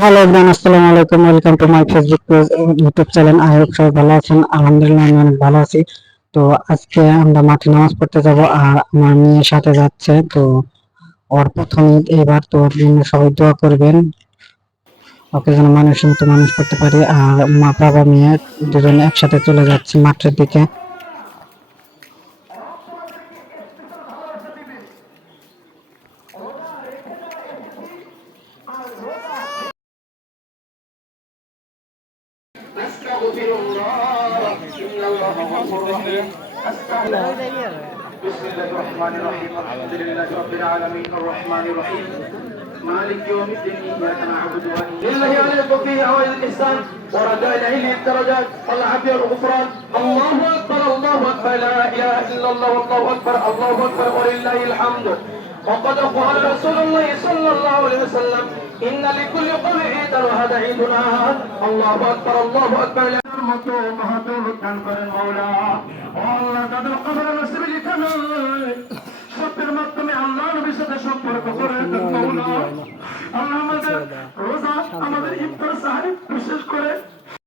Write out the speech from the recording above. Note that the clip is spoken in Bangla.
হ্যালো এভরিওয়ান, আসসালামু আলাইকুম। Welcome to my Facebook page, YouTube channel. I hope সবাই ভালো আছেন। আলহামদুলিল্লাহ আমি অনেক ভালো আছি। তো আজকে আমরা মাঠে নামাজ পড়তে যাব, আর আমার মেয়ের সাথে যাচ্ছে। তো ওর প্রথম ঈদ এবার, তো ওর জন্য সবাই দোয়া করবেন, ওকে যেন মানুষের মতো মানুষ করতে পারি। আর মা বাবা মেয়ে দুজন একসাথে চলে যাচ্ছে মাঠের দিকে। أستغفر الله إن الله غفور رحيم بسم الله الرحمن الرحيم الحمد لله رب العالمين الرحمن الرحيم مالك يوم الدين إياك نعبد وإياك لله عليك فيه أوائل الإحسان ورجاء إليه الدرجات والعافية والغفران الله أكبر الله أكبر لا إله إلا الله والله أكبر الله أكبر ولله الحمد وقد قال رسول الله صلى الله عليه وسلم إن لكل قوم عيدا وهذا عيدنا الله أكبر الله أكبر মতো মাহাতুর দান করেন মাওলা। আল্লাহ তাদের কবরে নসিবে লিখা নয়, সত্যের মাধ্যমে আল্লাহ নবীর সাথে সম্পর্ক করে দেন মাওলা। আল্লাহ আমাদের রোজা, আমাদের ইফতার সাহারি বিশেষ করে